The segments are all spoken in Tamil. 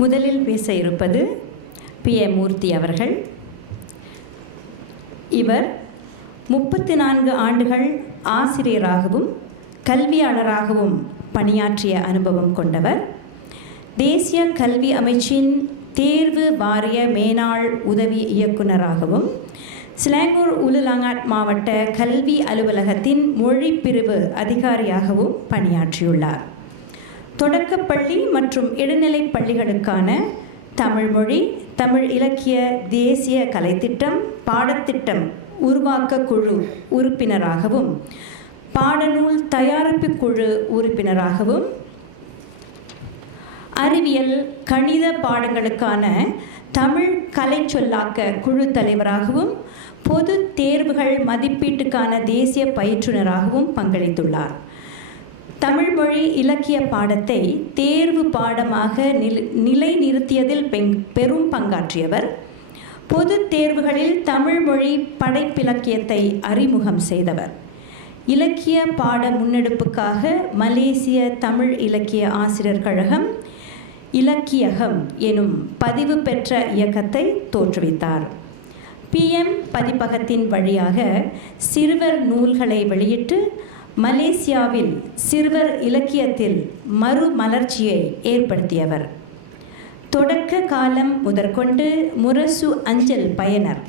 முதலில் பேச இருப்பது பி ஏ மூர்த்தி அவர்கள். இவர் முப்பத்தி நான்கு ஆண்டுகள் ஆசிரியராகவும் கல்வியாளராகவும் பணியாற்றிய அனுபவம் கொண்டவர். தேசிய கல்வி அமைச்சின் தேர்வு வாரிய மேனாள் உதவி இயக்குனராகவும் சிலாங்கூர் உலுலாங்காட் மாவட்ட கல்வி அலுவலகத்தின் மொழிப்பிரிவு அதிகாரியாகவும் பணியாற்றியுள்ளார். தொடக்கப்பள்ளி மற்றும் இடைநிலைப் பள்ளிகளுக்கான தமிழ் மொழி தமிழ் இலக்கிய தேசிய கலைத்திட்டம் பாடத்திட்டம் உருவாக்க குழு உறுப்பினராகவும் பாடநூல் தயாரிப்பு குழு உறுப்பினராகவும் அறிவியல் கணித பாடங்களுக்கான தமிழ் கலை சொல்லாக்க குழு தலைவராகவும் பொது தேர்வுகள் மதிப்பீட்டுக்கான தேசிய பயிற்றுனராகவும் பங்களித்துள்ளார். தமிழ் மொழி இலக்கிய பாடத்தை தேர்வு பாடமாக நில் நிலை நிறுத்தியதில் பெங் பெரும் பங்காற்றியவர். பொது தேர்வுகளில் தமிழ் மொழி படைப்பிலக்கியத்தை அறிமுகம் செய்தவர். இலக்கிய பாட முன்னெடுப்புக்காக மலேசிய தமிழ் இலக்கிய ஆசிரியர் கழகம் இலக்கியகம் எனும் பதிவு பெற்ற இயக்கத்தை தோற்றுவித்தார். பிஎம் பதிப்பகத்தின் வழியாக சிறுவர் நூல்களை வெளியிட்டு மலேசியாவில் சிறுவர் இலக்கியத்தில் மறுமலர்ச்சியை ஏற்படுத்தியவர். தொடக்க காலம் முதற்கொண்டு முரசு அஞ்சல் பயனர்.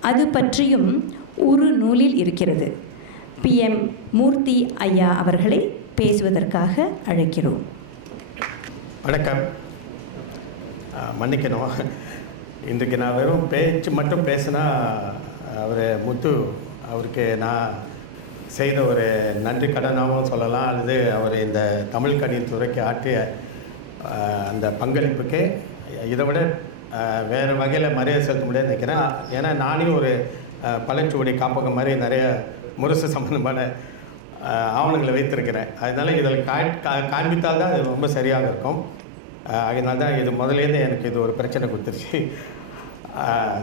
அது பற்றியும் ஒரு நூலில் இருக்கிறது. பிஎம் மூர்த்தி ஐயா அவர்களை பேசுவதற்காக அழைக்கிறோம். வணக்கம். மன்னிக்கணும். இன்றைக்கு நான் வெறும் பேச்சு மட்டும் பேசினா அவர் முத்து அவருக்கு நான் செய்த ஒரு நன்றி கடனாகவும் சொல்லலாம். அல்லது அவர் இந்த தமிழ் கணி துறைக்கு ஆற்றிய அந்த பங்களிப்புக்கு இதை விட வேறு வகையில் மரியாதை செலுத்த முடியாது நினைக்கிறேன். ஏன்னா நானே ஒரு ஆ, பழச்சுவடி காப்பகம் மாதிரி நிறைய முரசு சம்பந்தமான ஆவணங்களை வைத்திருக்கிறேன். அதனால் இதில் கா கா- காண்பித்தால் தான் அது ரொம்ப சரியாக இருக்கும். அதனால தான் இது முதலேருந்து எனக்கு இது ஒரு பிரச்சனை கொடுத்துருச்சு.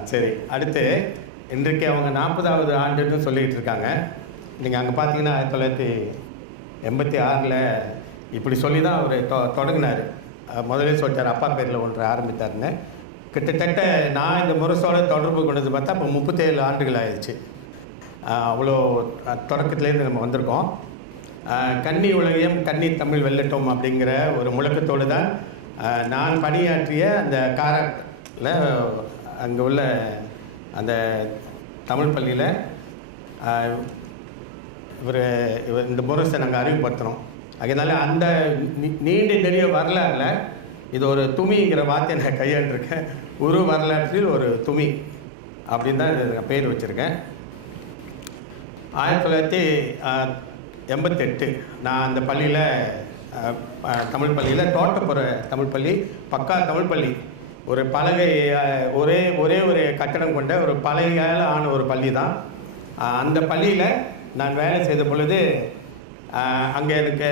சரி. அடுத்து இன்றைக்கு அவங்க நாற்பதாவது ஆண்டுன்னு சொல்லிகிட்டு இருக்காங்க. நீங்கள் அங்கே பார்த்தீங்கன்னா ஆயிரத்தி தொள்ளாயிரத்தி எண்பத்தி ஆறில் இப்படி சொல்லி தான் அவர் தொ தொடங்கினார். முதலே சொல்லிட்டார் அப்பா பேரில் ஒன்று ஆரம்பித்தாருன்னு. கிட்டத்தட்ட நான் இந்த முரசோட தொடர்பு கொண்டது பார்த்தா இப்போ முப்பத்தேழு ஆண்டுகள் ஆயிடுச்சு. அவ்வளோ தொடக்கத்துலேருந்து நம்ம வந்திருக்கோம். கன்னி உலகியம் கன்னி தமிழ் வெல்லட்டும் அப்படிங்கிற ஒரு முழக்கத்தோடு தான் நான் பணியாற்றிய அந்த காரத்தில் அங்கே உள்ள அந்த தமிழ் பள்ளியில் இவர் இவர் இந்த முரசை நாங்கள் அறிவுப்படுத்தினோம் அதனால அந்த நீ- நீண்ட நெடிய வரலாறுல இது ஒரு துமிங்கிற வார்த்தையை நான் கையாண்டிருக்கேன். ஒரு வரலாற்றில் ஒரு துமி அப்படின்னு தான் இது பேர் வச்சுருக்கேன். ஆயிரத்தி தொள்ளாயிரத்தி எண்பத்தெட்டு நான் அந்த பள்ளியில் தமிழ் பள்ளியில் தோட்டப்புற தமிழ் பள்ளி பக்கா தமிழ் பள்ளி. ஒரு பலகை ஒரே ஒரே ஒரு கட்டடம் கொண்ட ஒரு பலகையால் ஆன ஒரு பள்ளி தான் அந்த பள்ளியில் நான் வேலை செய்த பொழுது அங்கே எனக்கு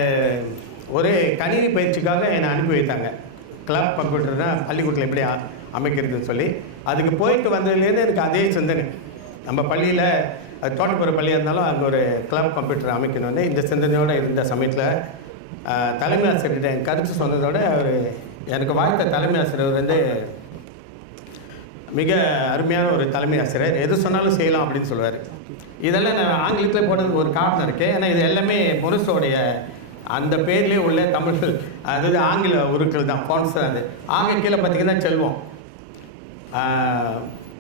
ஒரு கணினி பயிற்சிக்காக என்னை அனுப்பி வைத்தாங்க. கிளப் கம்ப்யூட்டர்னால் பள்ளிக்கூடத்தில் எப்படி அமைக்கிறதுன்னு சொல்லி. அதுக்கு போயிட்டு வந்ததுலேருந்து எனக்கு அதே சிந்தனை. நம்ம பள்ளியில் அது தோட்டப்புற பள்ளியாக இருந்தாலும் அங்கே ஒரு கிளப் கம்ப்யூட்டர் அமைக்கணும்னு இந்த சிந்தனையோடு இருந்த சமயத்தில் தலைமை ஆசிரியர்கிட்ட என் கருத்து சொன்னதோட அவர் எனக்கு வாய்த்த தலைமை ஆசிரியர் வந்து மிக அருமையான ஒரு தலைமை ஆசிரியர். எது சொன்னாலும் செய்யலாம் அப்படின்னு சொல்லுவார். இதெல்லாம் நான் ஆங்கிலத்தில் போடுறதுக்கு ஒரு காரணம் இருக்குது ஏன்னா இது எல்லாமே முரசோடைய அந்த பேர்லேயே உள்ள தமிழ் அதாவது ஆங்கில உருக்கள் தான் ஃபான்ஸ் தான் அது. ஆங்கில கீழே பார்த்தீங்கன்னா செல்வம்.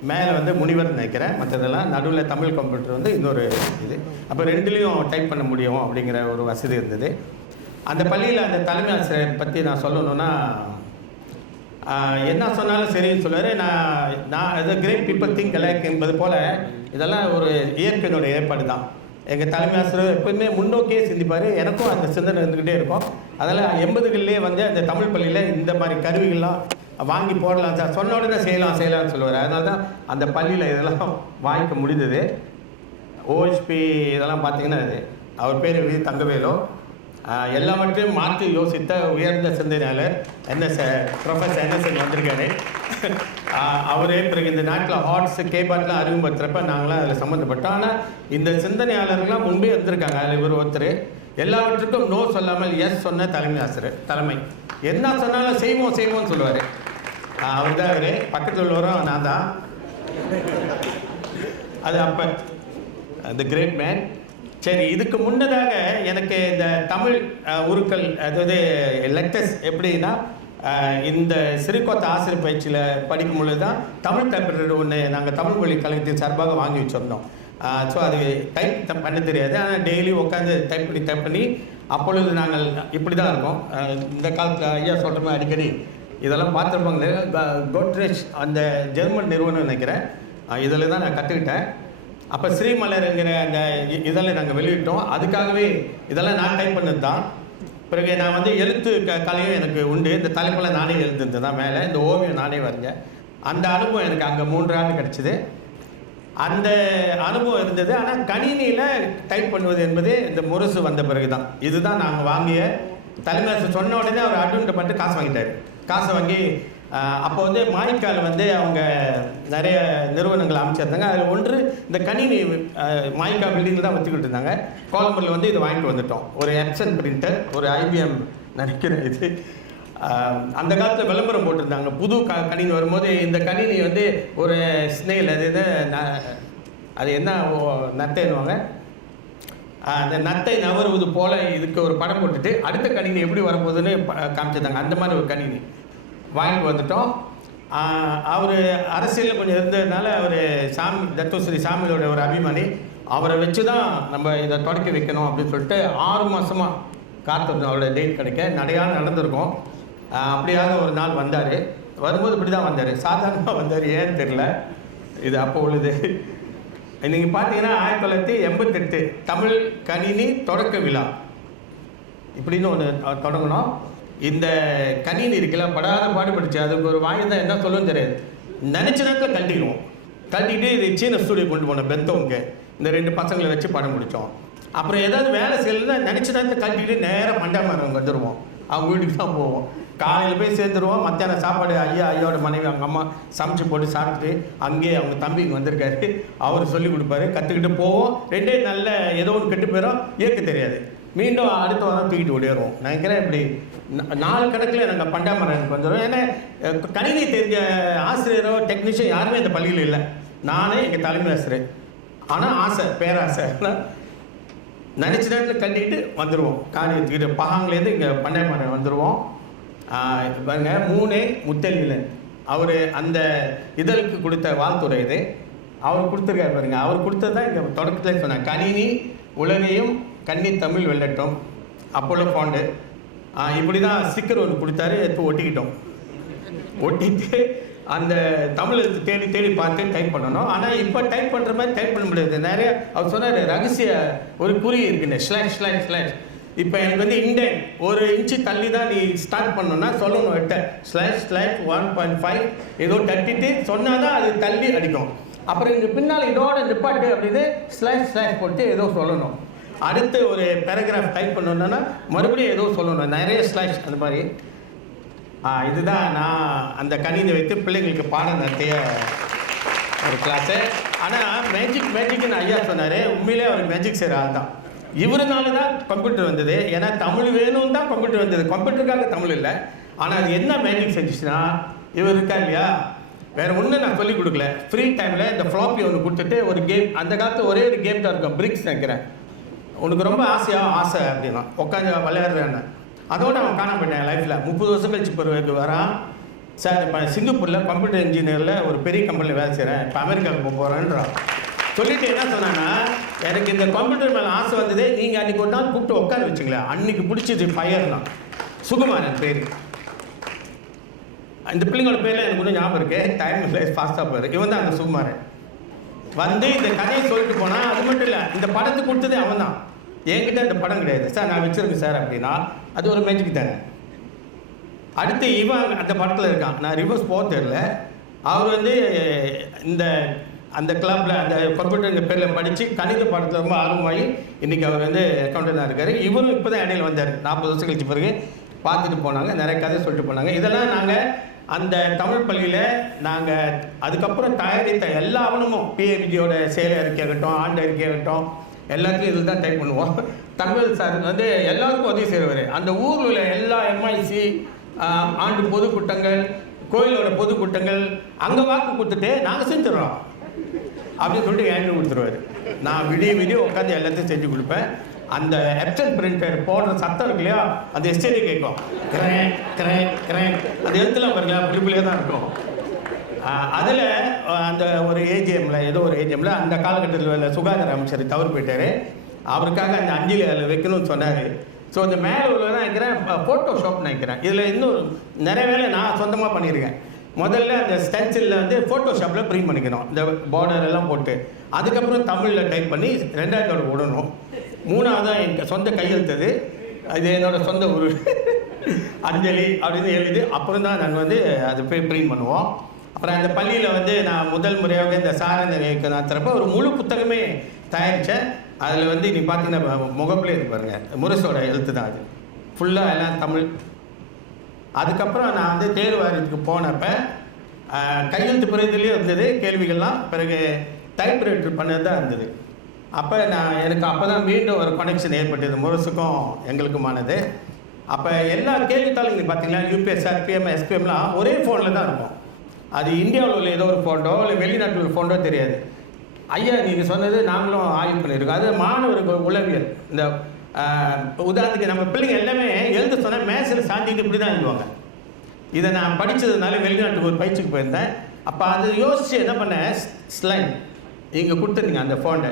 மேலே வந்து முனிவர் நினைக்கிறேன். மற்றதெல்லாம் நடுவில் தமிழ் கம்ப்யூட்டர் வந்து இன்னொரு இது. அப்போ ரெண்டுலேயும் டைப் பண்ண முடியும் அப்படிங்கிற ஒரு வசதி இருந்தது. அந்த பள்ளியில் அந்த தலைமை ஆசிரியர் பற்றி நான் சொல்லணுன்னா என்ன சொன்னாலும் சரின்னு சொல்லுவார். நான் நான் அது கிரேட் பீப்புள் திங்க் அலைக் என்பது போல் இதெல்லாம் ஒரு இயற்கையினுடைய ஏற்பாடு தான் எங்கள் தலைமை ஆசிரியர் எப்பவுமே முன்னோக்கியே சிந்திப்பார். எனக்கும் அந்த சிந்தனை இருந்துக்கிட்டே இருக்கும். அதெல்லாம் எண்பதுகள்லேயே வந்து அந்த தமிழ் பள்ளியில் இந்த மாதிரி கருவிகள்லாம் வாங்கி போடலாம் சார். சொன்ன உடனே செய்யலாம் செய்யலாம்னு சொல்லுவார். அதனால தான் அந்த பள்ளியில் இதெல்லாம் வாங்கிக்க முடிந்தது ஓஹெச்பி இதெல்லாம் பார்த்தீங்கன்னா அது. அவர் பேர் வி. தங்கவேலு. எல்லாவற்றையும் மாற்றி யோசித்த உயர்ந்த சிந்தனையாளர் என்எஸ் ப்ரொஃபஸர் என்எஸ்என் வந்திருக்காரு? அவரே பிறகு இந்த நாட்டில் ஹார்ட்ஸ் கேபாட்லாம் அறிமுகப்படுத்துகிறப்ப நாங்களாம் அதில் சம்மந்தப்பட்டோம். ஆனால் இந்த சிந்தனையாளர்கள்லாம் முன்பே வந்திருக்காங்க. அதில் இவர் ஒருத்தர். எல்லாவற்றுக்கும் நோ சொல்லாமல் எஸ் சொன்ன தலைமை ஆசிரியர் தலைமை. என்ன சொன்னாலும் செய்வோம் செய்வோம்னு சொல்லுவார். அவர் தான் அவர். பக்கத்தில் உள்ளவரும் நான் தான் அது அப்போ த கிரேட் மேன் சரி இதுக்கு முன்னதாக எனக்கு இந்த தமிழ் உருக்கள் அதாவது லெட்டஸ் எப்படின்னா இந்த சிறுகோத்த ஆசிரியர் பயிற்சியில் படிக்கும் பொழுது தான் தமிழ் டைப்ரைட்டர் ஒன்று நாங்கள் தமிழ் மொழி கழகத்தின் சார்பாக வாங்கி வச்சுருந்தோம். ஸோ அது டைப் பண்ண தெரியாது. ஆனால் டெய்லி உட்காந்து டைப் பண்ணி டைப் பண்ணி அப்பொழுது நாங்கள் இப்படி தான் இருக்கோம் இந்த காலத்தில் ஐயா சொல்கிற மாதிரி அடிக்கடி இதெல்லாம் பார்த்துருப்பாங்க. கோட்ரேஜ் அந்த ஜெர்மன் நிறுவனம் நினைக்கிறேன். இதில் தான் நான் கற்றுக்கிட்டேன் அப்போ ஸ்ரீமலருங்கிற அந்த இதெல்லாம் நாங்கள் வெளியிட்டோம். அதுக்காகவே இதெல்லாம் நான் டைப் பண்ணது தான் பிறகு நான் வந்து எழுத்து க கலையும் எனக்கு உண்டு. இந்த தலைப்பில் நானே எழுதுனது தான் மேலே. இந்த ஓவியம் நானே வரைஞ்சேன். அந்த அனுபவம் எனக்கு அங்கே மூன்று ஆண்டு கிடச்சிது. அந்த அனுபவம் இருந்தது. ஆனால் கணினியில் டைப் பண்ணுவது என்பது இந்த முரசு வந்த பிறகு தான் இதுதான் நாங்கள் வாங்கிய தலைமை சொன்ன உடனே அவர் அட்வன்ட்ட பட்டு காசு வாங்கிட்டார். காசை வாங்கி அப்போ வந்து மாய்க்கால் வந்து அவங்க நிறைய நிறுவனங்கள் அமைச்சிருந்தாங்க. அதில் ஒன்று இந்த கணினி மாய்க்கா பில்டிங்கில் தான் வச்சுக்கிட்டு இருந்தாங்க. கோலம்பூரில் வந்து இதை வாங்கிட்டு வந்துட்டோம். ஒரு எப்சன் பிரிண்டர் ஒரு ஐபிஎம் நினைக்கிறேன் இது. அந்த காலத்தில் விளம்பரம் போட்டிருந்தாங்க. புது க கணினி வரும்போது இந்த கணினி வந்து ஒரு ஸ்னேல் அது இது அது என்ன ஓ- நத்தைன்னுவாங்க. அந்த நத்தை நவருவது போல் இதுக்கு ஒரு படம் போட்டுட்டு அடுத்த கணினி எப்படி வரப்போகுதுன்னு காமிச்சிருந்தாங்க. அந்த மாதிரி ஒரு கணினி. வாங்கிட்டு வந்துட்டோம். அவர் அரசியலில் கொஞ்சம் இருந்ததுனால அவர் சாமி தத்துவஸ்ரீ சாமியோட ஒரு அபிமானி. அவரை வச்சு தான் நம்ம இதை தொடக்கி வைக்கணும் அப்படின்னு சொல்லிட்டு ஆறு மாதமாக காத்திருந்தோம் அவரோட டேட் கிடைக்க நிறையா நடந்திருக்கோம். அப்படியாக ஒரு நாள் வந்தார். வரும்போது இப்படி தான் வந்தார். சாதாரணமாக வந்தார் ஏன்னு தெரில இது அப்போ உள்ளது. நீங்கள் பார்த்தீங்கன்னா ஆயிரத்தி தொள்ளாயிரத்தி எண்பத்தெட்டு தமிழ் கணினி தொடக்க விழா. இப்படின்னு ஒன்று தொடங்கணும். இந்த கணினி இருக்குல்ல படாத பாடுபடுச்சு அதுக்கு ஒரு வாங்கி தான் என்ன சொல்லவும் தெரியாது. நினச்ச நேரத்தில் கழட்டிடுவோம் கழட்டிட்டு இது சீன ஸ்டூடியோ கொண்டு போனோம் பெத்தவங்க இந்த ரெண்டு பசங்களை வச்சு படம் முடித்தோம் அப்புறம் ஏதாவது வேலை செய்யலைன்னா நினச்ச நேரத்தில் கழட்டிட்டு நேராக பண்டாமரம் வந்துடுவோம் அவங்க வீட்டுக்கு தான் போவோம். காலையில் போய் சேர்ந்துருவோம். மத்தியானம் சாப்பாடு ஐயா ஐயாவோட மனைவி அவங்க அம்மா சமைச்சு போட்டு சாப்பிட்டுட்டு அங்கேயே அவங்க தம்பிங்க வந்திருக்காரு. அவர் சொல்லி கொடுப்பாரு. கற்றுக்கிட்டு போவோம். ரெண்டே நல்ல ஏதோ ஒன்று கெட்டு போயிடும் இயக்க தெரியாது. மீண்டும் அடுத்த வாரம் தூக்கிட்டு ஓடிடுவோம் நினைக்கிறேன் இப்படி நாள் கணக்கில் நாங்கள் பண்டாமரனுக்கு வந்துடுவோம் ஏன்னா கணினி தெரிஞ்ச ஆசிரியரோ டெக்னீஷியன் யாருமே இந்த பள்ளியில் இல்லை. நானே எங்கள் தலைமை ஆசிரியர். ஆனால் ஆசை பேராசை. நினச்ச நேரத்தில் கட்டிக்கிட்டு வந்துடுவோம் காரியத்துக்கிட்ட எடுத்துக்கிட்டு இங்கே பண்டாமரம் வந்துடுவோம் பாருங்க மூணே முத்தலிலன் அவர் அந்த இதழுக்கு கொடுத்த வாழ்த்துறை இது. அவர் கொடுத்துருக்காரு பாருங்க. அவர் கொடுத்தது தான் இங்கே தொடக்கத்தில் சொன்னாங்க. கணினி உலகையும் கன்னி தமிழ் வெள்ளட்டும் அப்போலோ ஃபாண்டு இப்படி தான் ஸ்டிக்கர் ஒன்று கொடுத்தாரு எப்போ ஒட்டிக்கிட்டோம். ஒட்டிட்டு அந்த தமிழ் எழுத்து தேடி தேடி பார்த்து டைப் பண்ணணும். ஆனால் இப்போ டைப் பண்ணுற மாதிரி டைப் பண்ண முடியாது. நிறைய அவர் சொன்னார் ரகசிய ஒரு குறி இருக்குன்னு ஸ்லாஷ் ஸ்லாஷ் ஸ்லாஷ் இப்போ எனக்கு வந்து இண்டன் ஒரு இன்ச்சு தள்ளி தான் நீ ஸ்டார்ட் பண்ணணும்னா சொல்லணும் எட்ட. Slash slash one point five ஏதோ தட்டிட்டு சொன்னால் தான் அது தள்ளி அடிக்கும். அப்புறம் இங்கே பின்னால் இதோட நிப்பாட்டு அப்படின்னு ஸ்லாஷ் ஸ்லாஷ் போட்டு ஏதோ சொல்லணும். அடுத்து ஒரு பேராகிராஃப் டைப் பண்ணணும்னா மறுபடியும் ஏதோ சொல்லணும். நிறைய ஸ்லாஷ் அந்த மாதிரி. ஆ, இதுதான் நான் அந்த கணினி வைத்து பிள்ளைங்களுக்கு பாடம் நடத்திய ஒரு கிளாஸு ஆனால் மேஜிக் மேஜிக்னு ஐயா சொன்னார். உண்மையிலே அவர் மேஜிக் செய்கிற ஆள் தான். இவருனால தான் கம்ப்யூட்டர் வந்தது. ஏன்னா தமிழ் வேணும் தான் கம்ப்யூட்டர் வந்தது. கம்ப்யூட்டருக்காக தமிழ் இல்லை. ஆனால் அது என்ன மேஜிக் செஞ்சுச்சுன்னா இவர் இருக்கா இல்லையா? வேறு ஒன்றும் நான் சொல்லிக் கொடுக்கல. ஃப்ரீ டைமில் இந்த ஃப்ளாப்பி ஒன்று கொடுத்துட்டு ஒரு கேம் அந்த காலத்து ஒரே ஒரு கேம் தான் இருக்கும். பிரிக்ஸ் நினைக்கிறேன். உனக்கு ரொம்ப ஆசையா? ஆசை அப்படின்னா. உட்காந்து விளையாடுறேன்னு அதோட அவன் காணாம போயிட்டான் லைஃப்பில் முப்பது வருஷம் கழிச்சு பிறகு வரான் சார் இப்போ சிங்கப்பூரில் கம்ப்யூட்டர் இன்ஜினியரில் ஒரு பெரிய கம்பெனியில் வேலை செய்கிறேன் இப்போ அமெரிக்காவுக்கு போக போகிறேன்றான் சொல்லிட்டு என்ன சொன்னான்னா எனக்கு இந்த கம்ப்யூட்டர் மேலே ஆசை வந்ததே நீங்கள் அன்றைக்கி ஒரு நாள் கூப்பிட்டு உட்கார வச்சுங்களேன். அன்னைக்கு பிடிச்சது ஃபயர்னா சுகுமாரன் பேர். இந்த பிள்ளைங்களோட பேரில் எனக்கு கொஞ்சம் ஞாபகம் இருக்கு. டைம் இல்லை ஃபாஸ்ட்டாக போயிருக்கு இவன் தான் அந்த சுகுமாரன். வந்து இந்த கதையை சொல்லிட்டு போனால் அது மட்டும் இல்லை இந்த படத்தை கொடுத்ததே அவன் தான் என்கிட்ட இந்த படம் கிடையாது. சார் நான் வச்சிருக்கேன் சார் அப்படின்னா அது ஒரு மேஜிக் தானே. அடுத்து இவன் அந்த படத்தில் இருக்கான். நான் ரிவர்ஸ் போக தெரியல. அவர் வந்து இந்த அந்த கிளப்பில் அந்த கம்ப்யூட்டர் பேரில் படித்து கணித பாடத்தில் ரொம்ப ஆர்வமாகி இன்றைக்கி அவர் வந்து அக்கௌண்டண்டாக இருக்கார். இவரும் இப்போ தான் இடையில வந்தார். நாற்பது வருஷம் கழிச்சு பிறகு பார்த்துட்டு போனாங்க. நிறைய கதை சொல்லிட்டு போனாங்க. இதெல்லாம் நாங்கள் அந்த தமிழ் பள்ளியில் நாங்கள் அதுக்கப்புறம் தயாரித்த எல்லா அவனுமும் பிஏபிஜியோட செயல் அறிக்கையாகட்டும் ஆண்டு அறிக்கையாகட்டும் எல்லாத்தையும் இதில் தான் டைப் பண்ணுவோம். தமிழ் சார் வந்து எல்லாருக்கும் உதவி செய்வார் அந்த ஊரில் உள்ள எல்லா எம்ஐசி ஆண்டு பொதுக்கூட்டங்கள் கோயிலோட பொதுக்கூட்டங்கள் அங்கே வாக்கு கொடுத்துட்டு நாங்கள் செஞ்சிடறோம். அப்படின்னு சொல்லிட்டு ஏண்டு கொடுத்துருவாரு. நான் விடிய விடிய உட்காந்து எல்லாத்தையும் செஞ்சு கொடுப்பேன். அந்த எப்சன் பிரிண்டர் போடுற சத்தம் இருக்கு இல்லையா? அந்த எஸ்டேடி கேட்கும். Crane crane crane. அந்த எழுத்துல பாருங்க பிடிப்பிலே தான் இருக்கும். அதில் அந்த ஒரு ஏஜிஎம்மில் ஏதோ ஒரு ஏஜிஎம்மில் அந்த காலகட்டத்தில் உள்ள சுகாதார அமைச்சர் தவறு போயிட்டாரு. அவருக்காக அந்த அஞ்சலி அதில் வைக்கணும்னு சொன்னார். ஸோ இந்த மேலே உள்ள நினைக்கிறேன் ஃபோட்டோஷாப் நினைக்கிறேன். இதில் இன்னும் நிறைய வேலை நான் சொந்தமாக பண்ணியிருக்கேன். முதல்ல அந்த ஸ்டென்சிலில் வந்து ஃபோட்டோஷாப்பில் பிரிண்ட் பண்ணிக்கணும். இந்த பார்டர் எல்லாம் போட்டு. அதுக்கப்புறம் தமிழில் டைப் பண்ணி ரெண்டாயிரத்தோட விடணும் மூணாவது தான் என் சொந்த கையெழுத்தது. அது என்னோடய சொந்த ஊர். அஞ்சலி அப்படின்னு எழுதி அப்புறம் தான் நாங்கள் வந்து அது போய் பிரிண்ட் பண்ணுவோம். அப்புறம் அந்த பள்ளியில் வந்து நான் முதல் முறையாக இந்த சாரணர் இயக்கம் நடத்துகிறப்ப ஒரு முழு புத்தகமே தயாரித்தேன் அதில் வந்து நீ பார்த்தீங்கன்னா முகப்பிலே இருக்கு பாருங்க. முரசோட எழுத்து தான் அது. ஃபுல்லாக எல்லாம் தமிழ். அதுக்கப்புறம் நான் வந்து தேர்வு வாரியத்துக்கு கையெழுத்து பிரதிலையும் இருந்தது கேள்விகள்லாம். பிறகு டைப்ரைட்டர் பண்ணது தான் இருந்தது. அப்போ நான் எனக்கு அப்போ தான் மீண்டும் ஒரு கனெக்ஷன் ஏற்பட்டது. முரசுக்கும் எங்களுக்குமானது. அப்போ எல்லா கேள்வித்தாளும் நீங்கள் பார்த்தீங்களா யூபிஎஸ் ஆர்பிஎம் எஸ்பிஎம்லாம் ஒரே ஃபோனில் தான் இருக்கும். அது இந்தியாவில் உள்ள ஏதோ ஒரு ஃபோட்டோ இல்லை வெளிநாட்டில் உள்ள ஃபோண்டோ தெரியாது. ஐயா நீங்கள் சொன்னது நாங்களும் ஆய்வு பண்ணியிருக்கோம். அது மாணவருக்கு உளவியல். இந்த உதாரணத்துக்கு நம்ம பிள்ளைங்க எல்லாமே எழுத சொன்னால் மேசில் சாந்திட்டு இப்படி தான் எழுதுவாங்க. இதை நான் படித்ததுனால வெளிநாட்டுக்கு ஒரு பயிற்சிக்கு போயிருந்தேன். அப்போ அது யோசித்து என்ன பண்ணேன்? ஸ்லைன். இங்கே கொடுத்துருந்தீங்க அந்த ஃபோனை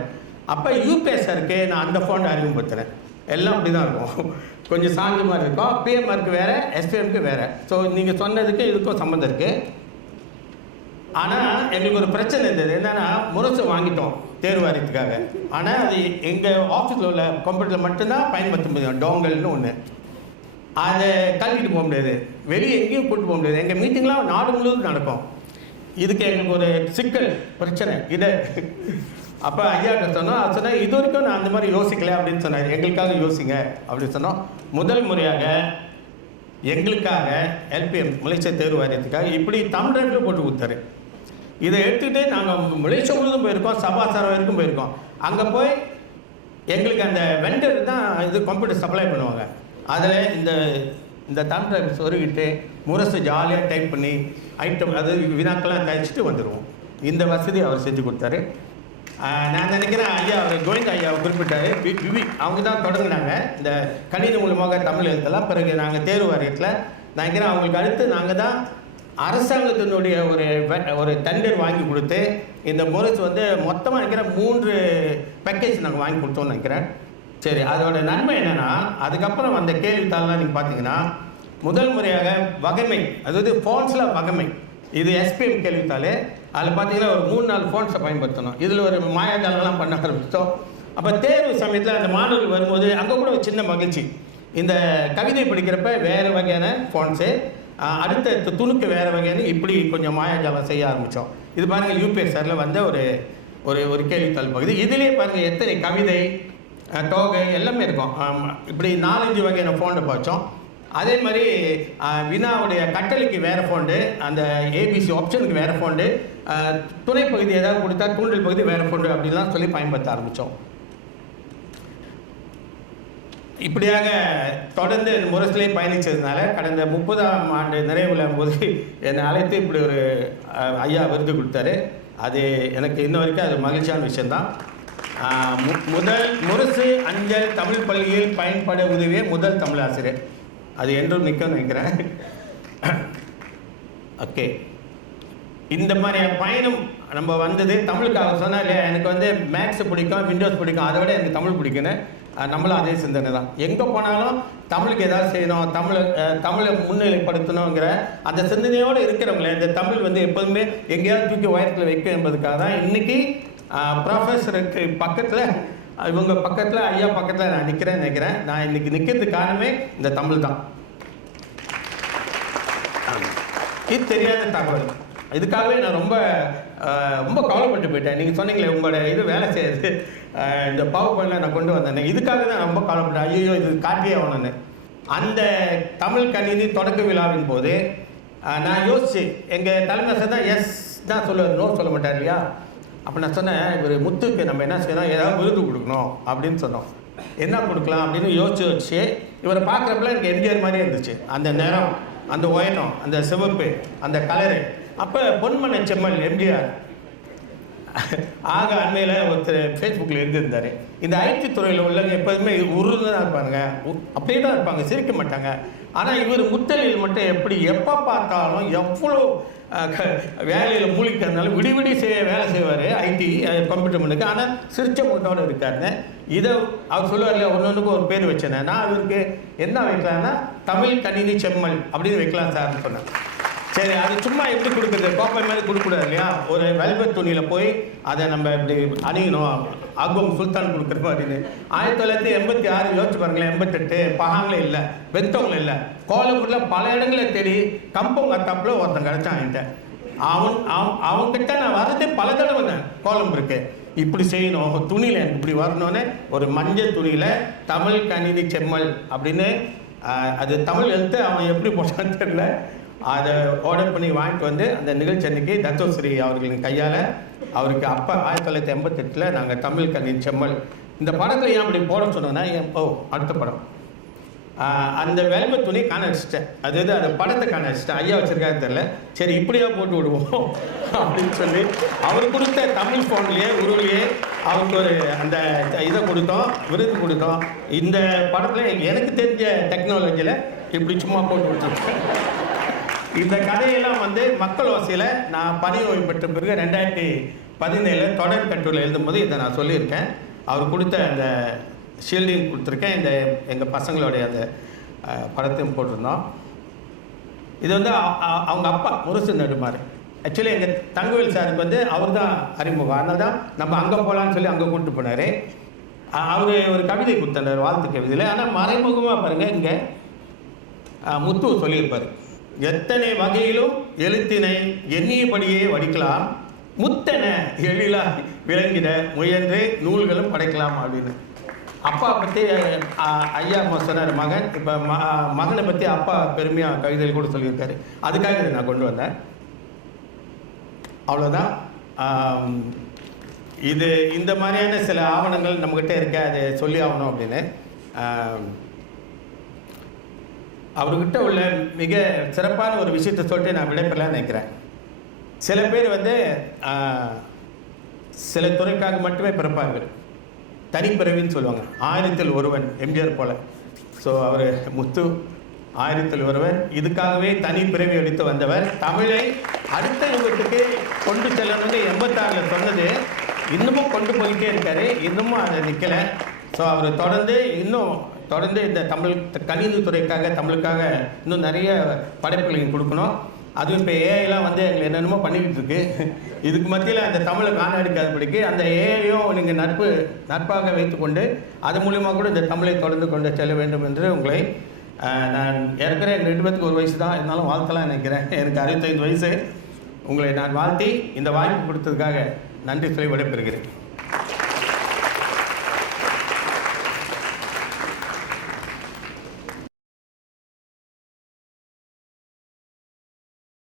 அப்போ யூபிஎஸ்ஆருக்கு நான் அந்த ஃபோனை அறிமுகப்படுத்துகிறேன் எல்லாம் அப்படி தான் இருக்கும். கொஞ்சம் சாஞ்ச மாதிரி இருக்கும். பிஎம்ஆருக்கு வேறு எஸ்பிஎம்க்கு வேறு. ஸோ நீங்கள் சொன்னதுக்கு இதுக்கும் சம்மந்தம் இருக்குது ஆனால் எங்களுக்கு ஒரு பிரச்சனை இருந்தது. என்னென்னா முரசு வாங்கிட்டோம் தேர்வு வாரியத்துக்காக. ஆனால் அது எங்கள் ஆஃபீஸில் உள்ள கம்ப்யூட்டரில் மட்டும்தான் பயன்படுத்த முடியும். டோங்கல்னு ஒன்று அதை கழட்டிட்டு போக முடியாது. வெளியே எங்கேயும் கூப்பிட்டு போக முடியாது. எங்கள் மீட்டிங்லாம் நாடு முழுவதும் நடக்கும். இதுக்கு எங்களுக்கு ஒரு சிக்கல் பிரச்சனை. இதை அப்போ ஐயாட்ட சொன்னோம் அது சொன்னால் இது வரைக்கும் நான் அந்த மாதிரி யோசிக்கல அப்படின்னு சொன்னார். எங்களுக்காக யோசிங்க அப்படின்னு சொன்னோம். முதல் முறையாக எங்களுக்காக எல்பிஎம் மலேசிய தேர்வு வாரியத்துக்காக இப்படி தமிழ்நாட்டில் போட்டு கொடுத்தாரு. இதை எடுத்துகிட்டு நாங்கள் மலேசியா முழுவதும் போயிருக்கோம் சபாசாரம் வரைக்கும் போயிருக்கோம். அங்கே போய் எங்களுக்கு அந்த வெண்டர் தான் இது கம்ப்யூட்டர் சப்ளை பண்ணுவாங்க. அதில் இந்த இந்த தமிழ் சொருகிட்டு முரசு ஜாலியாக டைப் பண்ணி ஐட்டம் அது வினாக்கெல்லாம் தயாரிச்சுட்டு வந்துடுவோம் இந்த வசதி அவர் செஞ்சு கொடுத்தாரு. நான் நினைக்கிறேன் ஐயா அவர் கோவிந்தா ஐயா குறிப்பிட்டாரு. வி- விவி அவங்க தான் தொடங்கினாங்க இந்த கணினி மூலமாக தமிழ் எழுத்தலாம் பிறகு நாங்கள் தேர்வு வாரியத்தில் நான் நினைக்கிறேன் அவங்களுக்கு அடுத்து நாங்கள் தான் அரசாங்கத்தினுடைய ஒரு ஒரு டெண்டர் வாங்கி கொடுத்து இந்த முரசு வந்து மொத்தமாக நினைக்கிறேன் மூன்று பேக்கேஜ் நாங்கள் வாங்கி கொடுத்தோம்னு நினைக்கிறேன். சரி அதோட நன்மை என்னன்னா அதுக்கப்புறம் அந்த கேள்வித்தாள்லாம் நீங்கள் பார்த்தீங்கன்னா முதல் முறையாக வகைமை அதாவது ஃபோன்ஸில் வகைமை. இது எஸ்பிஎம் கேள்வித்தாள். அதில் பார்த்தீங்கன்னா ஒரு மூணு நாலு ஃபோன்ஸை பயன்படுத்தணும். இதில் ஒரு மாயாஜாலம்லாம் பண்ண ஆரம்பித்தோம் அப்போ தேர்வு சமயத்தில் அந்த மாணவர்கள் வரும்போது அங்கே கூட ஒரு சின்ன மகிழ்ச்சி. இந்த கவிதை படிக்கிறப்ப வேறு வகையான ஃபோன்ஸு அடுத்த துணுக்கு வேறு வகையான இப்படி கொஞ்சம் மாயாஜாலம் செய்ய ஆரம்பித்தோம் இது பாருங்கள் யூபிஎஸ்ஆரில் வந்த ஒரு ஒரு ஒரு கேள்வித்தாள் பகுதி. இதுலேயே பாருங்கள் எத்தனை கவிதை தோகை எல்லாமே இருக்கும். இப்படி நாலஞ்சு வகையான ஃபோனை பார்த்தோம் அதே மாதிரி வினாவுடைய கட்டளைக்கு வேறு ஃபோண்டு அந்த ஏபிசி ஆப்ஷனுக்கு வேறு ஃபோண்டு துணை பகுதி ஏதாவது கொடுத்தா தூண்டல் பகுதி வேறு ஃபோண்டு அப்படின்லாம் சொல்லி பயன்படுத்த ஆரம்பித்தோம் இப்படியாக தொடர்ந்து முரசிலே பயணித்ததுனால கடந்த முப்பதாம் ஆண்டு நிறைவில் போது என்னை அழைத்து இப்படி ஒரு ஐயா விருது கொடுத்தாரு. அது எனக்கு இன்ன வரைக்கும் அது மகிழ்ச்சியான விஷயந்தான் மு- முதல் முரசு அஞ்சல் தமிழ் பள்ளியில் பயன்பட உதவிய முதல் தமிழ் ஆசிரியர் அது என்றும் நிற்க நினைக்கிறேன் ஓகே இந்த மாதிரி பயணம் நம்ம வந்தது தமிழுக்காக சொன்னா இல்லையா? எனக்கு வந்து மேக்ஸ் பிடிக்கும் விண்டோஸ் பிடிக்கும். அதை விட எனக்கு தமிழ் பிடிக்குன்னு நம்மளும் அதே சிந்தனை தான். எங்கே போனாலும் தமிழுக்கு ஏதாவது செய்யணும் தமிழை தமிழை முன்னிலைப்படுத்தணுங்கிற அந்த சிந்தனையோடு இருக்கிறவங்களே இந்த தமிழ் வந்து எப்போதுமே எங்கேயாவது தூக்கி உயரத்தில் வைக்கும் என்பதுக்காக தான். இன்னைக்கு ப்ரொஃபஸருக்கு பக்கத்தில் இவங்க பக்கத்தில் ஐயா பக்கத்தில் நான் நிற்கிறேன்னு நினைக்கிறேன். நான் இன்றைக்கி நிற்கிறதுக்கு காரணமே இந்த தமிழ் தான். இது தெரியாத தகவல். இதுக்காகவே நான் ரொம்ப ரொம்ப கவலைப்பட்டு போயிட்டேன். நீங்கள் சொன்னீங்களே உங்களோட இது வேலை செய்யுது இந்த பவர் பாயிண்ட்ல நான் கொண்டு வந்தேன் இதுக்காக தான் ரொம்ப கவலைப்பட்டேன். ஐயோ இது காட்டியே ஆகணும்னு. அந்த தமிழ் கணினி தொடக்க விழாவின் போது நான் யோசிச்சு எங்கள் தலைமை தான் எஸ் தான் சொல்லுவார் நோ சொல்ல மாட்டார் இல்லையா? அப்போ நான் சொன்னேன் இவர் முத்துக்கு நம்ம என்ன செய்யணும் ஏதாவது விருது கொடுக்கணும் அப்படின்னு சொன்னோம். என்ன கொடுக்கலாம் அப்படின்னு யோசிச்சு வச்சு இவரை பார்க்குறப்பல எனக்கு எம்ஜிஆர் மாதிரி இருந்துச்சு. அந்த நேரம் அந்த ஒயனம் அந்த சிவப்பு அந்த கலரு அப்போ பொன்மனை செம்மல் எம்ஜிஆர். ஆக அண்மையில் ஒருத்தர் ஃபேஸ்புக்கில் இருந்திருந்தார் இந்த ஐடி துறையில் உள்ளவங்க எப்போதுமே உருதுதான் தான் இருப்பாங்க உ- அப்படியே தான் இருப்பாங்க சிரிக்க மாட்டாங்க. ஆனால் இவர் முத்தலில் மட்டும் எப்படி எப்போ பார்த்தாலும் எவ்வளோ வேலையில் மூழ்கிக்கிறதுனால விடி செய்ய வேலை செய்வார் ஐடி கம்ப்யூட்டர் மண்ணுக்கு ஆனால் சிரிச்ச முகத்தோடு இருக்காருன்னு இதை அவர் சொல்லுவார் இல்லையா ஒன்று ஒரு பேர் வச்சேன் நான் அவருக்கு என்ன வைக்கலான்னா தமிழ் கணினி செம்மல் அப்படின்னு வைக்கலாம் சார்னு சொன்னேன். சரி அது சும்மா எப்படி கொடுக்குறது? கோப்பை மாதிரி கொடுக்கக்கூடாது இல்லையா? ஒரு வெல்வெட் துணியில் போய் அதை நம்ம இப்படி அணியணும். அக்பம் சுல்தான் கொடுக்குற அப்படின்னு ஆயிரத்தி தொள்ளாயிரத்தி எண்பத்தி ஆறு யோசிச்சு பாருங்களேன் எண்பத்தெட்டு பகாங்களே இல்லை வெத்தவங்களும் இல்லை. கோலப்பூரில் பல இடங்களை தேடி கம்பம் கத்தாப்புல ஒருத்தன் கிடச்சான் என்கிட்ட அவன் அவன் அவன்கிட்ட நான் வரதே பல தடவை தான் கோலம் இருக்கு இப்படி செய்யணும். துணியில் எனக்கு இப்படி வரணும்னு ஒரு மஞ்சள் துணியில் தமிழ் கணினி செம்மல் அப்படின்னு அது தமிழ் எழுத்து அவன் எப்படி போட்டான்னு தெரியல. அதை ஆர்டர் பண்ணி வாங்கிட்டு வந்து அந்த நிகழ்ச்சி அன்னைக்கு தத்துவஸ்ரீ அவர்களின் கையால் அவருக்கு அப்போ ஆயிரத்தி தொள்ளாயிரத்தி எண்பத்தெட்டில் நாங்கள் தமிழ் கண்ணின் செம்மல். இந்த படத்தில் ஏன் அப்படி போட சொன்னோன்னா ஓ அடுத்த படம். அந்த வெல்வெட் துணி காண வச்சிட்டேன். அது இது அந்த படத்தை காண வச்சிட்டேன். ஐயா வச்சிருக்காரு தெரியல. சரி இப்படியா போட்டு விடுவோம் அப்படின்னு சொல்லி அவர் கொடுத்த தமிழ் ஃபோன்லேயே உருவிலேயே அவருக்கு ஒரு அந்த இதை கொடுத்தோம் விருது கொடுத்தோம். இந்த படத்தில் எனக்கு தெரிஞ்ச டெக்னாலஜியில் இப்படி சும்மா போட்டு விட்டுருக்கேன். இந்த கதையெல்லாம் வந்து மக்கள் வசையில் நான் பணி ஓய்வு பெற்ற பிறகு ரெண்டாயிரத்தி பதினேழில் தொடர் கட்டுரையில் எழுதும்போது இதை நான் சொல்லியிருக்கேன். அவர் கொடுத்த அந்த ஷீல்டிங் கொடுத்துருக்கேன். இந்த எங்கள் பசங்களுடைய அந்த படத்தையும் போட்டிருந்தோம். இது வந்து அவங்க அப்பா முரசு நடுமாறு ஆக்சுவலி எங்கள் தங்கவேல் சாருக்கு வந்து அவர் தான் அறிமுகம். அதனால தான் நம்ம அங்கே போகலான்னு சொல்லி அங்கே கூப்பிட்டு போனார். அவர் ஒரு கவிதை கொடுத்தார் வாழ்த்து கவிதையில். ஆனால் மறைமுகமாக பாருங்கள் இங்கே முத்து சொல்லியிருப்பார். எத்தனை வகையிலும் எழுத்தினை எண்ணியபடியே வடிக்கலாம். முத்தன எழிலாக விளங்கிட முயன்று நூல்களும் படைக்கலாம் அப்படின்னு. அப்பா பற்றி ஐயா சொன்னார் மகன் இப்போ ம மகனை பற்றி அப்பா பெருமையாக கவிதைகள் கூட சொல்லியிருக்காரு. அதுக்காக இதை நான் கொண்டு வந்தேன். அவ்வளோதான் இது இந்த மாதிரியான சில ஆவணங்கள் நம்மக்கிட்ட இருக்க அதை சொல்லி ஆகணும் அப்படின்னு. அவர்கிட்ட உள்ள மிக சிறப்பான ஒரு விஷயத்தை சொல்லிட்டு நான் விடைபெறலாம்னு நினைக்கிறேன். சில பேர் வந்து சில துறைக்காக மட்டுமே பிறப்பார்கள். தனிப்பிறவின்னு சொல்லுவாங்க. ஆயிரத்தில் ஒருவன் எம்ஜிஆர் போல. ஸோ அவர் முத்து ஆயிரத்தில் ஒருவன். இதுக்காகவே தனி பிறவி எடுத்து வந்தவர். தமிழை அடுத்த யுகத்துக்கு கொண்டு செல்லணும்னு எண்பத்தாறில் சொன்னது. இன்னமும் கொண்டு போயிட்டே இருக்காரு. இன்னமும் அதை நிற்கலை ஸோ அவர் தொடர்ந்து இன்னும் தொடர்ந்து இந்த தமிழ் கணினி துறைக்காக தமிழுக்காக இன்னும் நிறைய படைப்புகளை கொடுக்கணும். அதுவும் இப்போ ஏஐலாம் வந்து எங்களை என்னென்னமோ பண்ணிக்கிட்டு இருக்கு. இதுக்கு மத்தியில் அந்த தமிழை காணடிக்காதபடிக்கு அந்த ஏஐயும் நீங்கள் நட்பு நட்பாக வைத்துக்கொண்டு அது மூலியமாக கூட இந்த தமிழை தொடர்ந்து கொண்டு செல்ல வேண்டும் என்று உங்களை நான் ஏற்கனவே எங்கள் ரெண்டு பேத்துக்கு ஒரு வயசு தான். இருந்தாலும் வாழ்த்தலாம் நினைக்கிறேன். எனக்கு அறுபத்தைந்து வயசு. உங்களை நான் வாழ்த்தி இந்த வாய்ப்பு கொடுத்ததுக்காக நன்றி சொல்லி விடைபெறுகிறேன்.